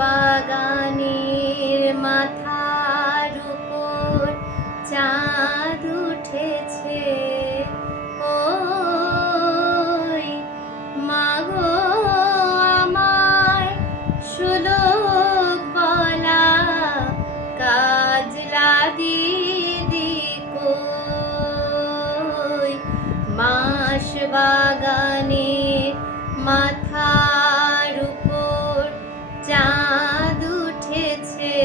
বাগানের মাথার উপর চাঁদ উঠেছে। ওই মাগো আমার সুলোক বলা কাজলা দিদি কই। বাঁশ বাগানের মাথার উপর চাঁদ উঠেছে।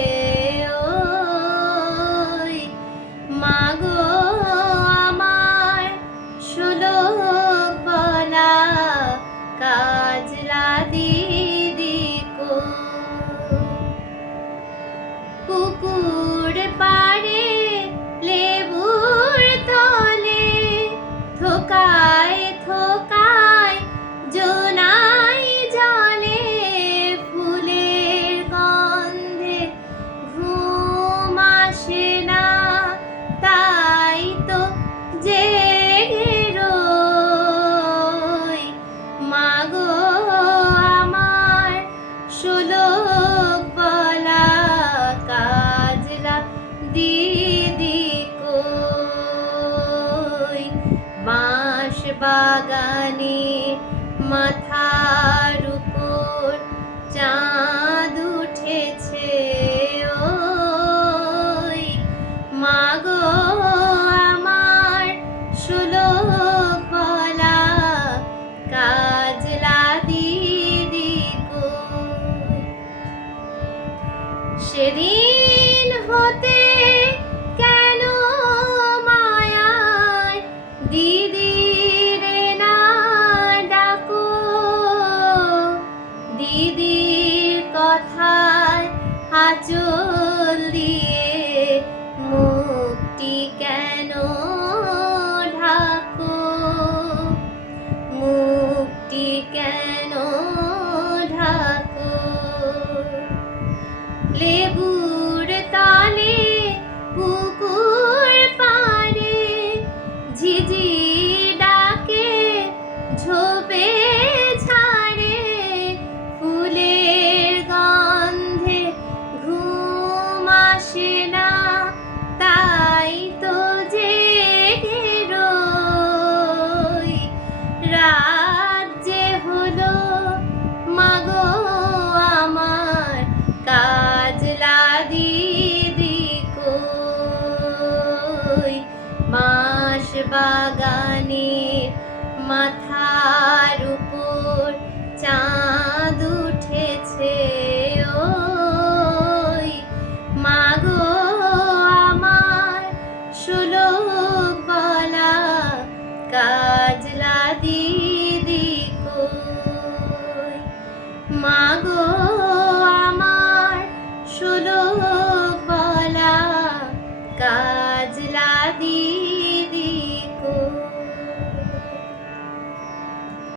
ওই মাগো আমার সুলোক বলা কাজলা দিদি কই। পুকুর পাড়ে লেবুর তলে থোকায় থোকায় জোনাই জলে ফুলের গন্ধে ঘুম আসে না, তাই তো জেগে রই। মাগো আমার সুলোক বলা কাজলা দিদি কই। বাঁশ বাগানে মাথার উপর চাঁদ উঠেছে। ওই মাগো আমার সুলোক বলা কাজলা দিদি কই। সেদিন হতে কেন মায়ায় দিদির না ডাকো, দিদির কথায় আঁচল দিয়ে মুখটি কেন ঢাকো, মুখটি কেন ঢাকো। লেবুর তলে পুকুর পাড়ে ঝিঝি ডাকে ঝোপে ছাড়ে ফুলের গন্ধে ঘুম আসে না, তাই তো জেগে রই। রাত যে হলো মাগো আমার কাজলা দিদি কই। বাঁশ বাগানের মাথার উপর চাঁদ উঠেছে। ওই মাগো আমার সুলোক বলা কাজলা দিদি কই। মাগো আমার সুলোক বলা কাজলা দিদি।